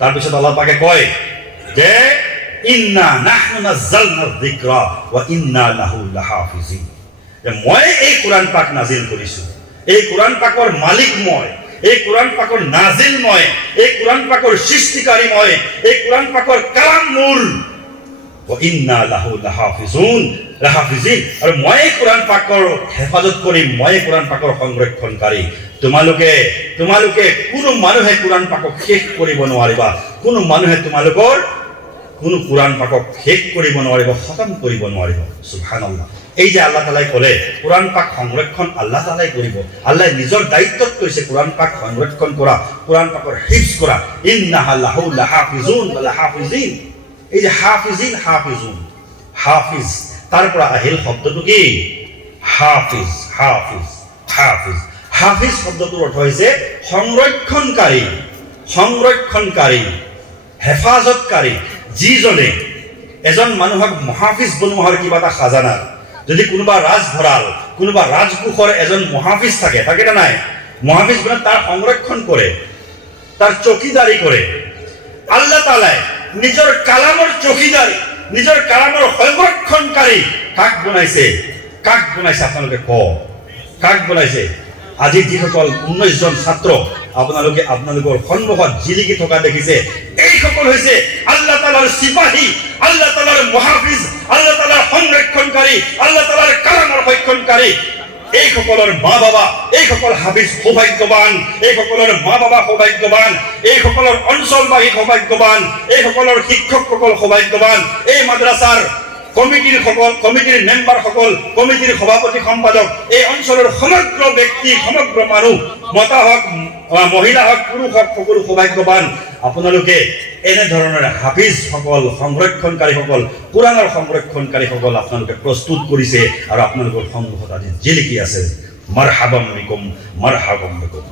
তাৰপিছত আল্লাহ পাকে কয় যে ইন্না নাহনু নাযালনা যিকৰা ওয়া ইন্না লাহু লাহাফিজিন, যে মই এই কোরআন পাক নাজিল কৰিছো, এই কোরআন পাকৰ মালিক মই, এই কোরআন পাকৰ নাজিল মই, এই কোরআন পাকৰ সৃষ্টিকাৰী মই, এই কোরআন পাকৰ কালাম মোৰ। ওয়া ইন্না লাহু লাহাফিজুন লাহাফিজিন, আৰু মই কোরআন পাকৰ হেফাজত কৰিম, মই কোরআন পাকৰ সংৰক্ষণকাৰী। তোমালোকে কোনো মানুহে কোরআন পাকক শেষ কৰিব নোৱাৰিবা, কোনো মানুহে তোমালোকৰ কোনো কোরআন পাকক শেষ কৰিব নোৱাৰিব, খতম কৰিব নোৱাৰিব। সুবহানাল্লাহ। এই যে আল্লাহ তাআলাই ক'লে কোরআন পাক সংৰক্ষণ আল্লাহ তাআলাই কৰিব, আল্লাহ নিজৰ দায়িত্বত কৈছে কোরআন পাক সংৰক্ষণ কৰা, কোরআন পাকৰ হিফজ কৰা। ইন্নাহা লাহু লাহাফিজুন ওয়া লাহাফিজিন, এই যে হাফিজিন হাফিজুন, হাফিজ তাৰ পৰা আহিল শব্দটো কি হাফিজ। হাফিজ হাফিজ হাফিজ শব্দটোৰ অৰ্থ হৈছে সংৰক্ষণকাৰী, সংৰক্ষণকাৰী, হেফাজতকাৰী। যিজনে এজন মানুহক মহাফিজ বনোৱাৰ কিবা এটা খাজানা, যদি কোনোবা ৰাজভঁৰাল, কোনোবা ৰাজকোষৰ এজন মহাফিজ থাকে, থাকে না নাই? মহাফিজ মানে তাৰ সংৰক্ষণ কৰে, তাৰ চকীদাৰী কৰে। আল্লাহ তাআলাই নিজৰ কালামৰ চকীদাৰী, নিজৰ কালামৰ সংৰক্ষণকাৰী কাক বনাইছে? কাক বনাইছে আপোনালোকে কওক, কাক বনাইছে? আজি যিসকল 19 জন ছাত্ৰ আপোনালোকৰ সন্মুখত জিলিকি থকা দেখিছে, এইসকল হৈছে আল্লাহ তাআলাৰ সিপাহী, আল্লাহ তাআলাৰ মহাফিজ, আল্লাহ তাআলাৰ সংৰক্ষণকাৰী, আল্লাহ তাআলাৰ কালামৰ সংৰক্ষণকাৰী। এইসকলৰ মা বাবা, এইসকল হাফিজ সৌভাগ্যৱান, এইসকলৰ মা বাবা সৌভাগ্যৱান, এইসকলৰ অঞ্চলবাসী সৌভাগ্যৱান, এইসকলৰ শিক্ষকসকল সৌভাগ্যৱান, এই মাদ্ৰাছাৰ কমিটিৰ মেম্বাৰসকল, কমিটিৰ সভাপতি সম্পাদক, এই অঞ্চলৰ সমগ্ৰ ব্যক্তি, সমগ্ৰ মানুহ, মতা হওক মহিলা হওক পুৰুষ হওক, সকলো সৌভাগ্যৱান। আপোনালোকে এনেধৰণৰ হাফিজসকল, সংৰক্ষণকাৰীসকল, কোরআনৰ সংৰক্ষণকাৰীসকল আপোনালোকে প্ৰস্তুত কৰিছে আৰু আপোনালোকৰ সন্মুখত আজি জিলিকি আছে। মাৰহাবাম বিকুম, মাৰহাবাম বিকুম।